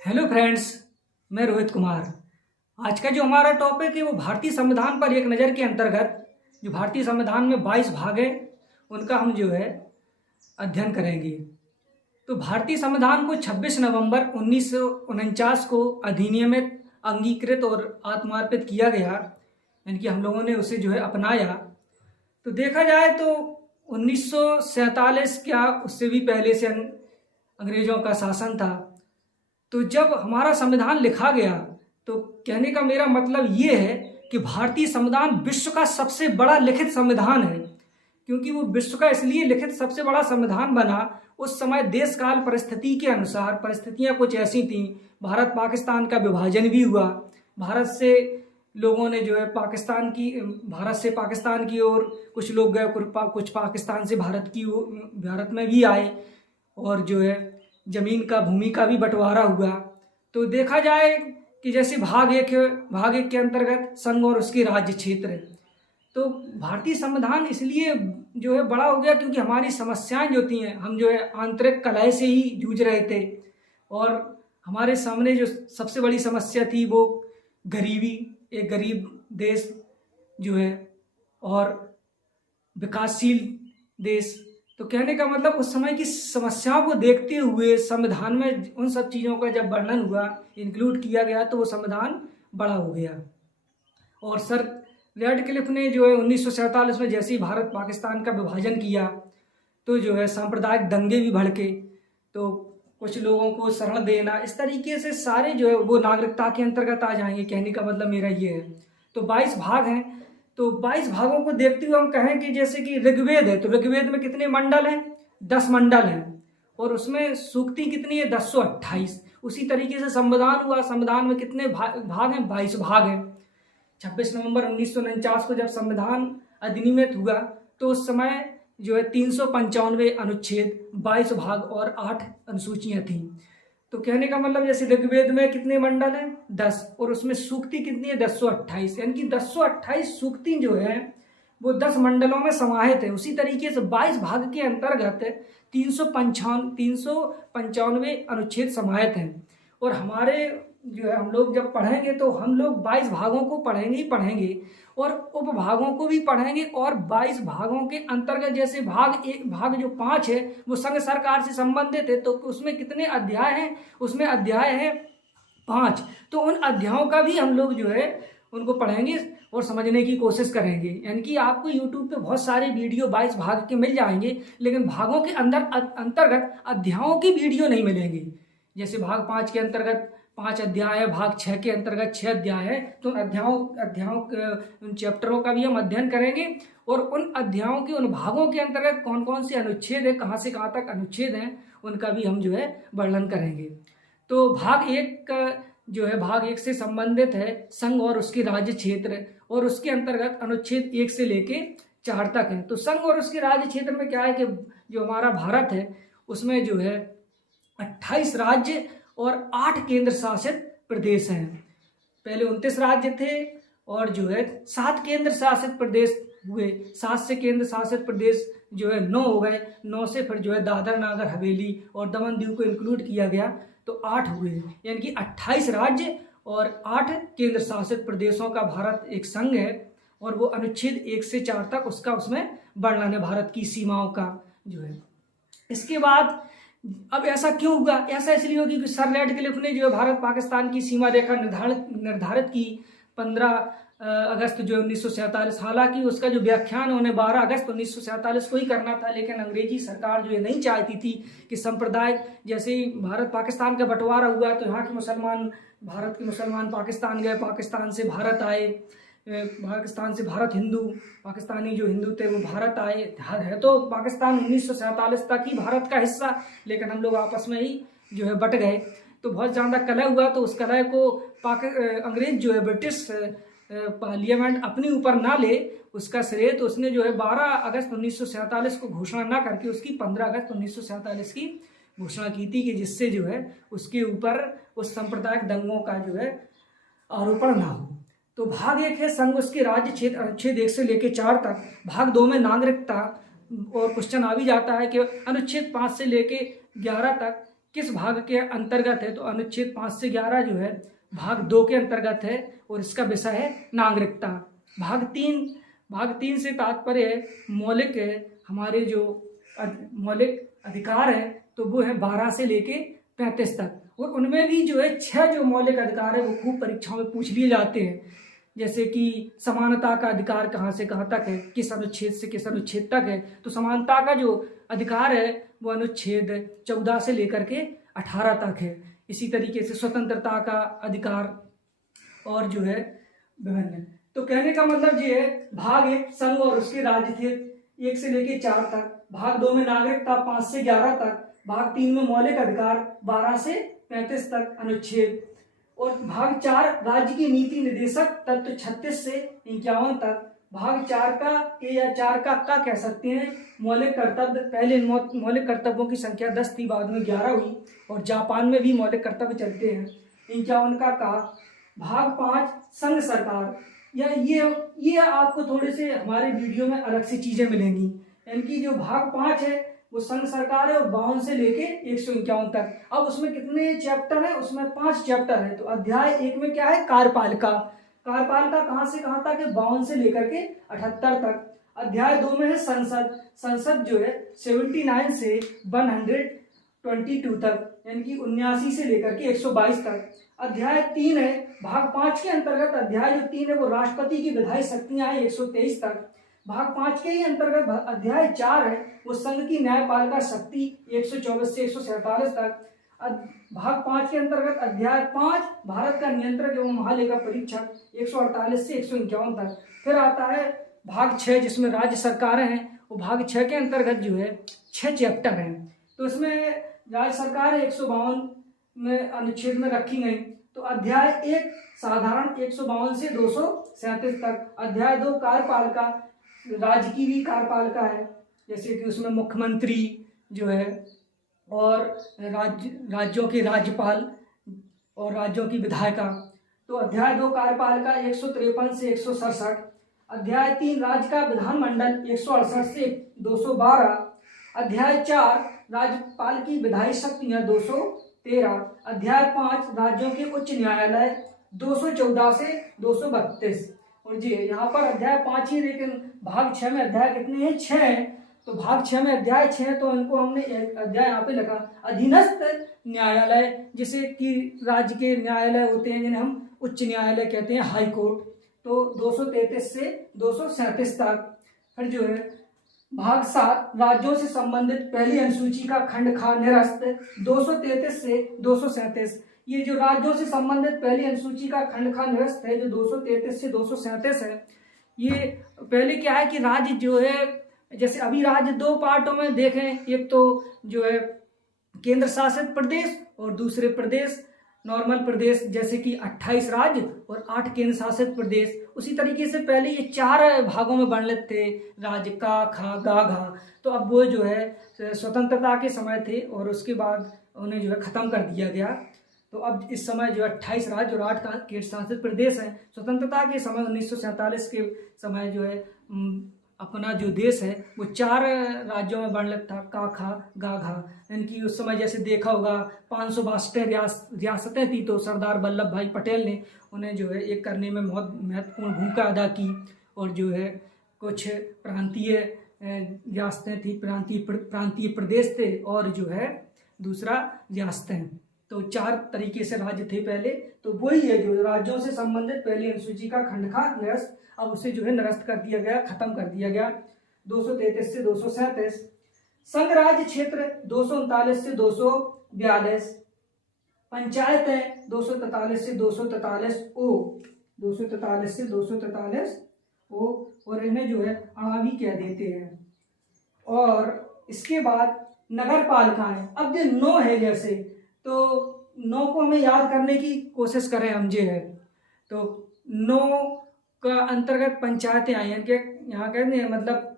Hello friends. मैं रोहित कुमार। आज का जो हमारा टॉपिक है वो भारतीय संविधान पर एक नज़र के अंतर्गत जो भारतीय संविधान में 22 भाग है उनका हम जो है अध्ययन करेंगे। तो भारतीय संविधान को 26 नवंबर 1949 को अधिनियमित, अंगीकृत और आत्मार्पित किया गया, यानी कि हम लोगों ने उसे जो है अपनाया। तो देखा जाए तो 1947 क्या उससे भी पहले से अंग्रेजों का शासन था। तो जब हमारा संविधान लिखा गया तो कहने का मेरा मतलब ये है कि भारतीय संविधान विश्व का सबसे बड़ा लिखित संविधान है। क्योंकि वो विश्व का इसलिए लिखित सबसे बड़ा संविधान बना, उस समय देश काल परिस्थिति के अनुसार परिस्थितियां कुछ ऐसी थीं। भारत पाकिस्तान का विभाजन भी हुआ। भारत से लोगों ने जो है भारत से पाकिस्तान की ओर कुछ लोग गए, कुछ पाकिस्तान से भारत में भी आए, और जो है जमीन का, भूमि का भी बंटवारा हुआ। तो देखा जाए कि जैसे भाग एक के अंतर्गत संघ और उसके राज्य क्षेत्र। तो भारतीय संविधान इसलिए जो है बड़ा हो गया क्योंकि हमारी समस्याएं जो थी हैं, हम जो है आंतरिक कलह से ही जूझ रहे थे, और हमारे सामने जो सबसे बड़ी समस्या थी वो गरीबी, एक गरीब देश जो है और विकासशील देश। तो कहने का मतलब उस समय की समस्याओं को देखते हुए संविधान में उन सब चीज़ों का जब वर्णन हुआ, इंक्लूड किया गया, तो वो संविधान बड़ा हो गया। और सर रेडक्लिफ ने जो है 1947 में जैसे ही भारत पाकिस्तान का विभाजन किया तो जो है सांप्रदायिक दंगे भी भड़के, तो कुछ लोगों को शरण देना, इस तरीके से सारे जो है वो नागरिकता के अंतर्गत आ जाएंगे। कहने का मतलब मेरा ये है। तो 22 भाग हैं। तो 22 भागों को देखते हुए हम कहें कि जैसे कि ऋग्वेद है, तो ऋग्वेद में कितने मंडल हैं? 10 मंडल हैं, और उसमें सूक्ति कितनी है? 1028। उसी तरीके से संविधान हुआ, संविधान में कितने भाग हैं? 22 भाग हैं। 26 नवंबर 1949 को जब संविधान अधिनियमित हुआ तो उस समय जो है 395 अनुच्छेद, 22 भाग और 8 अनुसूचियां थीं। तो कहने का मतलब जैसे ऋग्वेद में कितने मंडल हैं? 10, और उसमें सूक्ति कितनी है? 1028, यानी कि 1028 सूक्ति जो है वो 10 मंडलों में समाहित है। उसी तरीके से 22 भाग के अंतर्गत 395 अनुच्छेद समाहित हैं। और हमारे जो है हम लोग जब पढ़ेंगे तो हम लोग 22 भागों को पढ़ेंगे ही पढ़ेंगे, और उपभागों को भी पढ़ेंगे। और 22 भागों के अंतर्गत जैसे भाग जो 5 है वो संघ सरकार से संबंधित है, तो उसमें कितने अध्याय हैं? उसमें अध्याय है 5। तो उन अध्यायों का भी हम लोग जो है उनको पढ़ेंगे और समझने की कोशिश करेंगे। यानी कि आपको यूट्यूब पे बहुत सारे वीडियो 22 भाग के मिल जाएंगे, लेकिन भागों के अंतर्गत अध्यायों की वीडियो नहीं मिलेंगी। जैसे भाग 5 के अंतर्गत 5 अध्याय है, भाग 6 के अंतर्गत 6 अध्याय है, तो उन चैप्टरों का भी हम अध्ययन करेंगे, और उन अध्यायों के, उन भागों के अंतर्गत कौन कौन से अनुच्छेद है, कहाँ से कहाँ तक अनुच्छेद हैं, उनका भी हम जो है वर्णन करेंगे। तो भाग एक से संबंधित है संघ और उसके राज्य क्षेत्र, और उसके अंतर्गत अनुच्छेद 1 से लेके 4 तक है। तो संघ और उसके राज्य क्षेत्र में क्या है कि जो हमारा भारत है उसमें जो है 28 राज्य और 8 केंद्र शासित प्रदेश हैं। पहले 29 राज्य थे और जो है 7 केंद्र शासित प्रदेश हुए। 7 से केंद्र शासित प्रदेश जो है 9 हो गए। 9 से फिर जो है दादर नागर हवेली और दमन दीव को इंक्लूड किया गया तो 8 हुए, यानी कि 28 राज्य और 8 केंद्र शासित प्रदेशों का भारत एक संघ है। और वो अनुच्छेद 1 से 4 तक उसमें वर्णन है भारत की सीमाओं का जो है। इसके बाद अब ऐसा क्यों हुआ? ऐसा इसलिए होगी कि सर रेडक्लिफ ने जो है भारत पाकिस्तान की सीमा रेखा निर्धारित की 15 अगस्त जो 1947। हालांकि उसका जो व्याख्यान उन्हें 12 अगस्त 1947 को ही करना था, लेकिन अंग्रेजी सरकार जो है नहीं चाहती थी कि संप्रदाय, जैसे ही भारत पाकिस्तान का बंटवारा हुआ तो यहाँ के मुसलमान, भारत के मुसलमान पाकिस्तान गए, पाकिस्तान से भारत आए, पाकिस्तान से भारत हिंदू, पाकिस्तानी जो हिंदू थे वो भारत आए। है तो पाकिस्तान 1947 तक ही भारत का हिस्सा, लेकिन हम लोग आपस में ही जो है बट गए, तो बहुत ज़्यादा कलह हुआ। तो उस कलह को अंग्रेज जो है, ब्रिटिश पार्लियामेंट अपने ऊपर ना ले उसका श्रेय, तो उसने जो है 12 अगस्त 1947 को घोषणा ना करके उसकी 15 अगस्त 1947 की घोषणा की थी, कि जिससे जो है उसके ऊपर उस सांप्रदायिक दंगों का जो है आरोपण ना हो। तो भाग 1 है संघ उसके राज्य क्षेत्र, अनुच्छेद 1 से लेकर 4 तक। भाग 2 में नागरिकता, और क्वेश्चन आ भी जाता है कि अनुच्छेद 5 से लेके 11 तक किस भाग के अंतर्गत है, तो अनुच्छेद 5 से 11 जो है भाग 2 के अंतर्गत है और इसका विषय है नागरिकता। भाग तीन से तात्पर्य है मौलिक है, हमारे जो मौलिक अधिकार है तो वो है 12 से लेके 35 तक, और उनमें भी जो है 6 जो मौलिक अधिकार है वो खूब परीक्षाओं में पूछ लिए जाते हैं। जैसे कि समानता का अधिकार कहाँ से कहाँ तक है, किस अनुच्छेद से किस अनुच्छेद तक है, तो समानता का जो अधिकार है वो अनुच्छेद 14 से लेकर के 18 तक है। इसी तरीके से स्वतंत्रता का अधिकार और जो है विभिन्न। तो कहने का मतलब ये है, भाग 1 संघ और उसके राज्य थे 1 से लेके 4 तक, भाग 2 में नागरिकता 5 से 11 तक, भाग 3 में मौलिक अधिकार 12 से 35 तक अनुच्छेद, और भाग 4 राज्य की नीति निर्देशक तत्व 36 से 51 तक। भाग 4 का ए या 4 का कह सकते हैं मौलिक कर्तव्य। पहले मौलिक कर्तव्यों की संख्या 10 थी, बाद में 11 हुई, और जापान में भी मौलिक कर्तव्य चलते हैं। 51 का भाग 5 संघ सरकार, या ये आपको थोड़े से हमारे वीडियो में अलग से चीजें मिलेंगी। इनकी जो भाग 5 है वो संघ सरकार है, और 52 से लेके 151 तक। अब उसमें कितने चैप्टर है, उसमें 5 चैप्टर है। तो अध्याय 1 में क्या है, कार्यपालिका। कार्यपालिका कहाँ से कहाँ तक है, 52 से लेकर के 78 तक। अध्याय 2 में है संसद। संसद जो है 79 से 122 तक, यानी कि 79 से लेकर के 122 तक। अध्याय 3 है भाग 5 के अंतर्गत, अध्याय जो 3 है वो राष्ट्रपति की विधायी शक्तियां हैं 123 तक। भाग 5 के ही अंतर्गत अध्याय 4 है वो संघ की न्यायपालिका शक्ति 124 से 147 तक। भाग 5 के अंतर्गत अध्याय 5 भारत का नियंत्रक एवं महालेखा परीक्षक 148 से 151 तक। फिर आता है भाग 6 जिसमें राज्य सरकारें हैं, वो भाग 6 के अंतर्गत जो है 6 चैप्टर हैं। तो इसमें राज्य सरकार 152 में अनुच्छेद में रखी गई। तो अध्याय 1 साधारण 152 से 237 तक। अध्याय 2 कार्यपालिका, राज्य की भी कार्यपालिका है, जैसे कि उसमें मुख्यमंत्री जो है और राज्यों के राज्यपाल और राज्यों की विधायिका। तो अध्याय 2 कार्यपालिका 153 से 167। अध्याय 3 राज्य का विधानमंडल 168 से 212। अध्याय 4 राज्यपाल की विधायी शक्तियां 213। अध्याय 5 राज्यों के उच्च न्यायालय 214 से 232। और जी यहाँ पर अध्याय 5 ही, लेकिन भाग 6 में अध्याय कितने हैं, 6 हैं। तो भाग 6 में अध्याय 6, तो इनको हमने एक अध्याय यहाँ पे लिखा अधीनस्थ न्यायालय, जिसे कि राज्य के न्यायालय होते हैं जिन्हें हम उच्च न्यायालय कहते हैं, हाई कोर्ट। तो 233 से 237 तक। फिर जो है भाग 7 राज्यों से संबंधित पहली अनुसूची का खंड खा निरस्त 233 से 237। ये जो राज्यों से संबंधित पहली अनुसूची का खंड खा निरस्त है जो 233 से 237 है, ये पहले क्या है कि राज्य जो है, जैसे अभी राज्य 2 पार्टों में देखें, एक तो जो है केंद्र शासित प्रदेश और दूसरे प्रदेश नॉर्मल प्रदेश, जैसे कि 28 राज्य और 8 केंद्र शासित प्रदेश। उसी तरीके से पहले ये 4 भागों में वर्णित थे, राज्य का, खा, गा, घा। तो अब वो जो है स्वतंत्रता के समय थे और उसके बाद उन्हें जो है ख़त्म कर दिया गया। तो अब इस समय जो 28 राज्य और 8 केंद्र शासित प्रदेश हैं। स्वतंत्रता के समय 1947 के समय जो है अपना जो देश है वो 4 राज्यों में वर्णित था, का, खा, गा, घा। इनकी उस समय जैसे देखा होगा 562 रियासतें थी, तो सरदार वल्लभ भाई पटेल ने उन्हें जो है एक करने में बहुत महत्वपूर्ण भूमिका अदा की। और जो है कुछ प्रांतीय रियासतें थी, प्रांतीय प्रदेश थे, और जो है दूसरा रियासतें। तो 4 तरीके से राज्य थे पहले। तो वही है जो राज्यों से संबंधित पहली अनुसूची का खंड खा निरस्त, अब उसे जो है निरस्त कर दिया गया, खत्म कर दिया गया 233 से 237। संघ राज्य क्षेत्र 239 से 242। पंचायतें 243 से 243 ओ, 243 से 243 ओ, और इन्हें जो है अणावी कह देते हैं। और इसके बाद नगर पालिकाएं, अब जो 9 है, जैसे तो 9 को हमें याद करने की कोशिश करें हम जो है, तो 9 का अंतर्गत पंचायतें आई हैं। कि यहाँ कहते हैं मतलब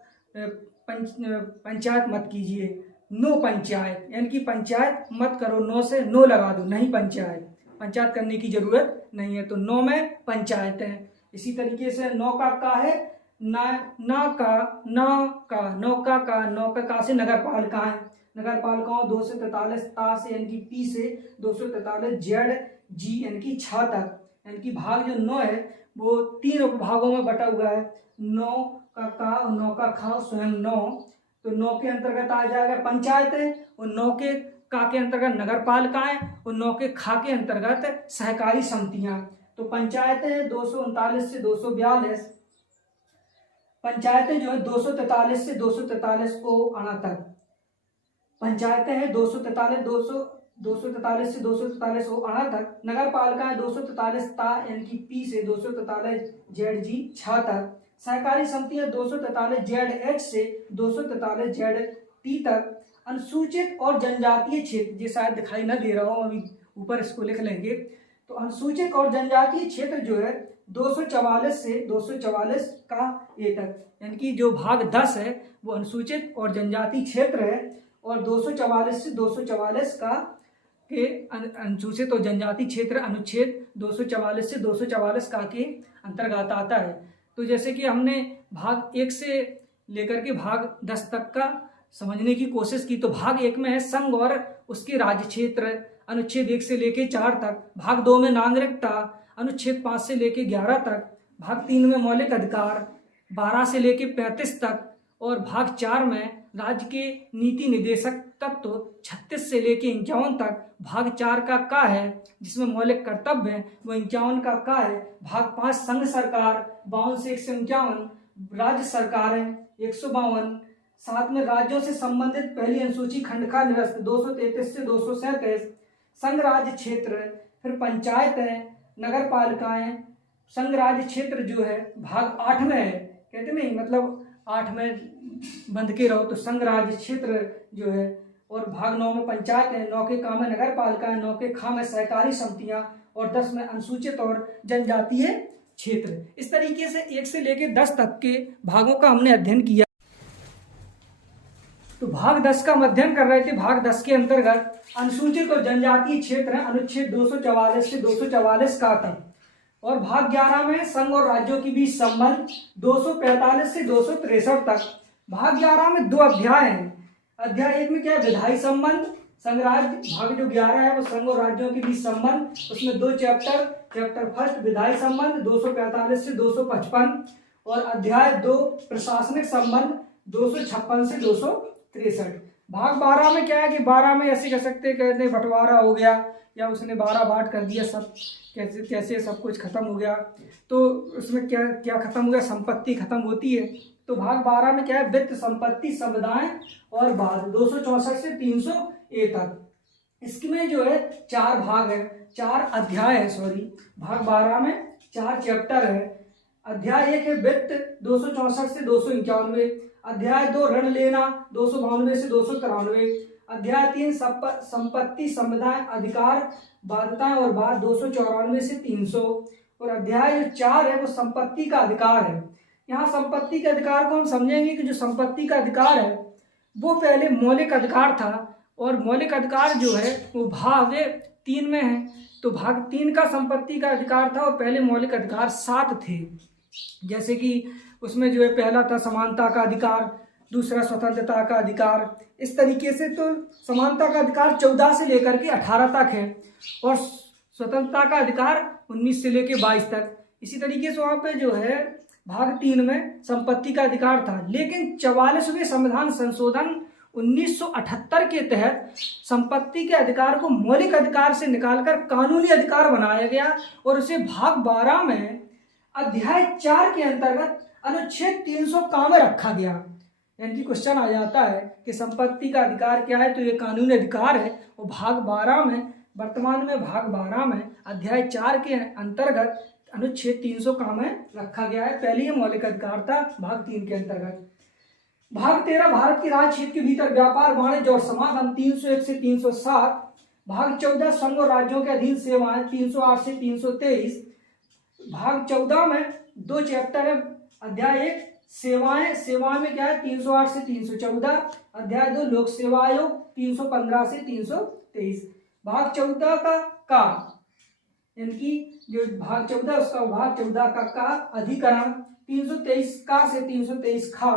पंचायत मत कीजिए, नो पंचायत, यानी कि पंचायत मत करो, 9 से नो लगा दो, नहीं पंचायत करने की जरूरत नहीं है। तो 9 में पंचायत है। इसी तरीके से 9 का है नौ का से नगर पालिका है। नगर पालिकाओं 243 ता से यानी कि पी से 243 जेड जी यानी कि छ तक, यानी कि भाग जो 9 है वो 3 उपभागों में बटा हुआ है, 9 का का और 9 का खा स्वयं 9। तो 9 के अंतर्गत आ जाएगा पंचायतें, और 9 के का के अंतर्गत नगर पालिकाएं, और 9 के खा के अंतर्गत सहकारी समितियां। तो पंचायतें 239 से 242, पंचायतें जो है 243 से 243 को आना तक, पंचायतें हैं 243 से 243 को आना तक, नगर पालिकाएं 243 ता यानी कि पी से 243 जेड जी छ तक, सहकारी समितियां 243 जेड एच से 243 जेड टी तक। अनुसूचित और जनजातीय क्षेत्र, ये शायद दिखाई ना दे रहा हो, अभी ऊपर इसको लिख लेंगे। तो अनुसूचित और जनजातीय क्षेत्र जो है 244 से 244 का ए तक, यानी कि जो भाग 10 है वो अनुसूचित और जनजातीय क्षेत्र है, और 244 से 244 का के अनुसूचित और जनजातीय क्षेत्र अनुच्छेद 244 से 244 का के अंतर्गत आता है। तो जैसे कि हमने भाग 1 से लेकर के भाग 10 तक का समझने की कोशिश की, तो भाग 1 में है संघ और उसके राज्य क्षेत्र, अनुच्छेद 1 से लेके 4 तक। भाग 2 में नागरिकता, अनुच्छेद 5 से लेके 11 तक। भाग 3 में मौलिक अधिकार, 12 से लेके 35 तक। और भाग 4 में राज्य के नीति निर्देशक तत्व 36 से लेके 51 तक। भाग 4 का है जिसमें मौलिक कर्तव्य है वो 51 का है। भाग 5 संघ सरकार 52 से 151, राज्य सरकारें 152, साथ में राज्यों से संबंधित पहली अनुसूची खंड का निरस्त 233 से 237, संघ राज्य क्षेत्र, फिर पंचायतें, नगर पालिकाएं। संघ राज्य क्षेत्र जो है भाग 8 में है, कहते नहीं मतलब 8 में बंद के रहो, तो संघ राज्य क्षेत्र जो है। और भाग 9 में पंचायत है, 9 के का में नगर पालिकाएं, 9 के खा में सहकारी समितियां, और 10 में अनुसूचित और जनजातीय क्षेत्र। इस तरीके से 1 से लेकर 10 तक के भागों का हमने अध्ययन किया। तो भाग 10 का अध्ययन कर रहे थे। भाग 10 के अंतर्गत अनुसूचित और जनजातीय क्षेत्र है, अनुच्छेद 244 से 244 का तक। और भाग 11 में संघ और राज्यों के बीच संबंध 245 से 263 तक। भाग 11 में 2 अध्याय हैं। अध्याय 1 में क्या है, विधायी संबंध, संघ राज्य। भाग जो 11 है वो संघ और राज्यों के बीच संबंध, उसमें 2 चैप्टर। चैप्टर फर्स्ट विधायी संबंध 245 से 255, और अध्याय 2 प्रशासनिक संबंध 256 से 263। भाग 12 में क्या है कि 12 में ऐसे कह सकते हैं, कहते हैं बंटवारा हो गया, या उसने 12 बांट कर दिया, सब कैसे कैसे सब कुछ खत्म हो गया। तो उसमें क्या क्या खत्म हो गया, संपत्ति खत्म होती है। तो भाग 12 में क्या है, वित्त, संपत्ति, संविदाएं और बाद 264 से 300 ए तक। इसमें जो है 4 भाग है, 4 अध्याय है, सॉरी। भाग 12 में 4 चैप्टर है। अध्याय 1 है वित्त 264 से 291, अध्याय 2 ऋण लेना 292 से 293, अध्याय 3 संपत्ति, संविदाएं, अधिकार, बाध्यताएं और बाद 294 से 300, और अध्याय जो 4 है वो संपत्ति का अधिकार है। यहाँ संपत्ति के अधिकार को हम समझेंगे कि जो संपत्ति का अधिकार है वो पहले मौलिक अधिकार था, और मौलिक अधिकार जो है वो भाग 3 में है। तो भाग 3 का संपत्ति का अधिकार था, और पहले मौलिक अधिकार 7 थे। जैसे कि उसमें जो है पहला था समानता का अधिकार, दूसरा स्वतंत्रता का अधिकार। इस तरीके से तो समानता का अधिकार 14 से लेकर के 18 तक है, और स्वतंत्रता का अधिकार 19 से लेकर 22 तक। इसी तरीके से वहाँ पे जो है भाग 3 में संपत्ति का अधिकार था। लेकिन 44वें संविधान संशोधन 1978 के तहत संपत्ति के अधिकार को मौलिक अधिकार से निकालकर कानूनी अधिकार बनाया गया, और उसे भाग 12 में अध्याय 4 के अंतर्गत अनुच्छेद 300 का में रखा गया। यानी कि क्वेश्चन आ जाता है कि संपत्ति का अधिकार क्या है, तो ये कानूनी अधिकार है। और भाग 12 में, वर्तमान में भाग 12 में अध्याय 4 के अंतर्गत अनुच्छेद 300 का में रखा गया है। पहले ये मौलिक अधिकार था भाग 3 के अंतर्गत। भाग 13 भारत के राज्य क्षेत्र के भीतर व्यापार, वाणिज्य और समागम 301 से 307। भाग 14 संघ और राज्यों के अधीन सेवाएं 308 से 323। भाग 14 में 2 चैप्टर है। अध्याय 1 सेवाएं, सेवाएं में क्या है 308 से 314। अध्याय 2 लोक सेवा आयोग 315 से 323। भाग 14 का यानी कि जो भाग 14 उसका भाग 14 का अधिकरण 323 का से 323 खा।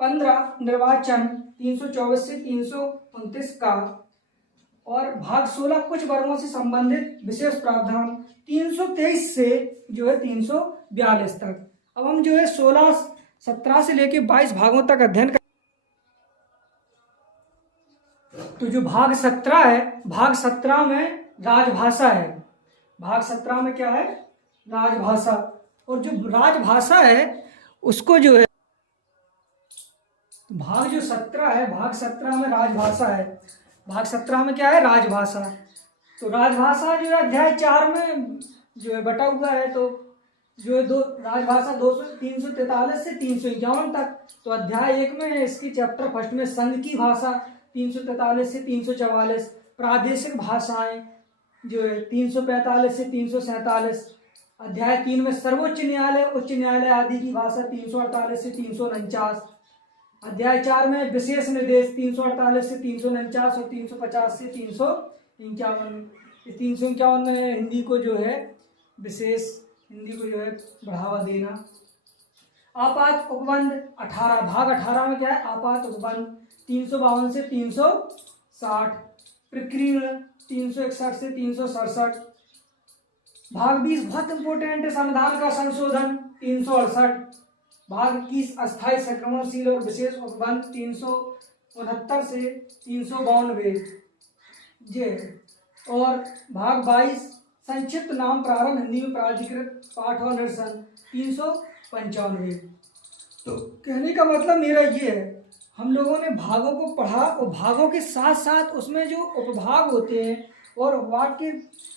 15 निर्वाचन 324 से 329 का, और भाग 16 कुछ वर्गों से संबंधित विशेष प्रावधान 323 से जो है 342 तक। अब हम जो है 17 से लेके 22 भागों तक अध्ययन कर। तो जो भाग 17 है, भाग 17 में राजभाषा है। भाग 17 में क्या है? राजभाषा। और जो राजभाषा है उसको जो है, भाग जो 17 है, भाग 17 में राजभाषा है। भाग 17 में क्या है? राजभाषा। तो राजभाषा जो है अध्याय 4 में जो है बटा हुआ है। तो जो है राजभाषा 343 से 351 तक। तो अध्याय 1 में इसकी चैप्टर फर्स्ट में संघ की भाषा 343 से 344, प्रादेशिक भाषाएं जो है 345 से 347। अध्याय 3 में सर्वोच्च न्यायालय, उच्च न्यायालय आदि की भाषा 348 से 349। अध्याय 4 में विशेष निर्देश 348 से 349 और 350 से 351। इस 351 में हिंदी को जो है विशेष, हिंदी को जो है बढ़ावा देना। आपात उपबंध 18, भाग 18 में क्या है? आपात उपबंध 352 से 360, प्रकीर्णन 361 से 367। भाग 20 बहुत इंपोर्टेंट है, संविधान का संशोधन 368। भाग 21 अस्थायी संक्रमणशील और विशेष उपबंध 369 से 392 जे। और भाग 22 संक्षिप्त नाम प्रारंभ हिंदी में प्राधिकृत पाठ और निरसन 395। तो कहने का मतलब मेरा ये है, हम लोगों ने भागों को पढ़ा और भागों के साथ साथ उसमें जो उपभाग होते हैं और उपभाग के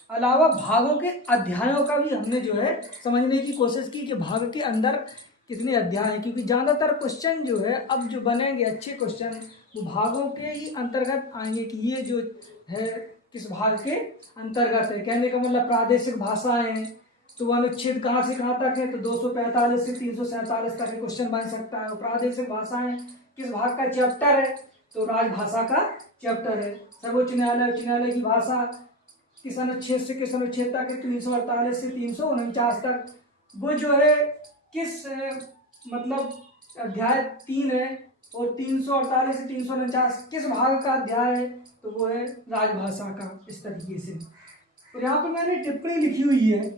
अलावा भागों के अध्यायों का भी हमने जो है समझने की कोशिश की कि भाग के अंदर कितने अध्याय हैं। क्योंकि ज़्यादातर क्वेश्चन जो है अब जो बनेंगे अच्छे क्वेश्चन वो भागों के ही अंतर्गत आएंगे कि ये जो है किस भाग के अंतर्गत है। कहने का मतलब प्रादेशिक भाषाएं, तो अनुच्छेद कहाँ से कहाँ तक है? तो 245 से 347 तक क्वेश्चन बन सकता है। और प्रादेशिक भाषाएं किस भाग का चैप्टर है? तो राजभाषा का चैप्टर है। सर्वोच्च न्यायालय, उच्च न्यायालय की भाषा किस अनुच्छेद से किस अनुच्छेद तक है? 348 से 349 तक। वो जो है किस मतलब अध्याय 3 है, और 348 से 349 किस भाग का अध्याय है? तो वो है राजभाषा का। इस तरीके से। और यहाँ पर मैंने टिप्पणी लिखी हुई है,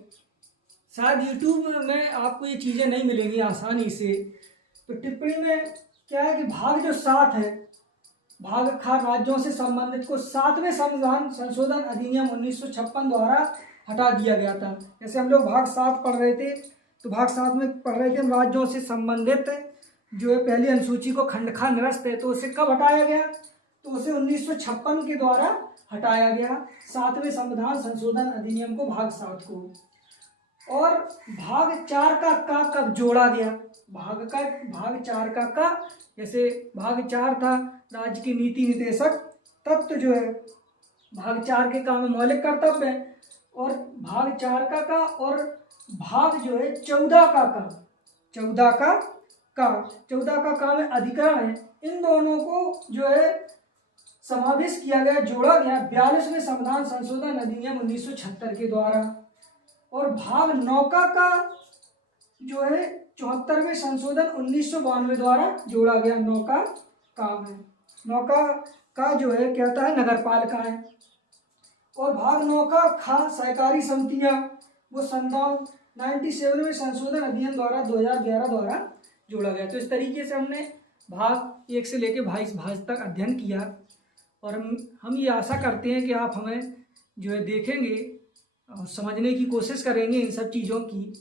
शायद यूट्यूब में आपको ये चीज़ें नहीं मिलेंगी आसानी से। तो टिप्पणी में क्या है कि भाग जो 7 है, भाग खार राज्यों से संबंधित को 7वें संविधान संशोधन अधिनियम 1956 द्वारा हटा दिया गया था। जैसे हम लोग भाग 7 पढ़ रहे थे, तो भाग 7 में पढ़ रहे थे हम राज्यों से संबंधित जो है पहली अनुसूची को खंडखा निरस्त है, तो उसे कब हटाया गया? तो उसे 1956 के द्वारा हटाया गया, 7वें संविधान संशोधन अधिनियम को, भाग 7 को। और भाग 4 का कब जोड़ा गया? भाग 4 का जैसे भाग 4 था राज्य की नीति निर्देशक तत्व जो है, भाग 4 के काम में मौलिक कर्तव्य है। और भाग 4 का और भाग जो है 14 का काम है अधिकरण है। इन दोनों को जो है समावेश किया गया, जोड़ा गया 42वें संविधान संशोधन अधिनियम 1976 के द्वारा। और भाग 9 का जो है 74वें संशोधन 1992 द्वारा जोड़ा गया। 9 का काम है, 9 का जो है कहता है नगर पालिकाएं। और भाग 9 का खा सहकारी समितियां, वो संविधान 97वें संशोधन अधिनियम द्वारा 2011 द्वारा जोड़ा गया। तो इस तरीके से हमने भाग 1 से लेकर 22 भाग तक अध्ययन किया। और हम ये आशा करते हैं कि आप हमें जो है देखेंगे और समझने की कोशिश करेंगे इन सब चीज़ों की,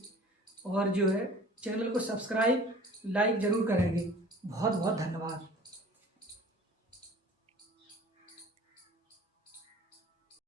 और जो है चैनल को सब्सक्राइब लाइक ज़रूर करेंगे। बहुत बहुत धन्यवाद।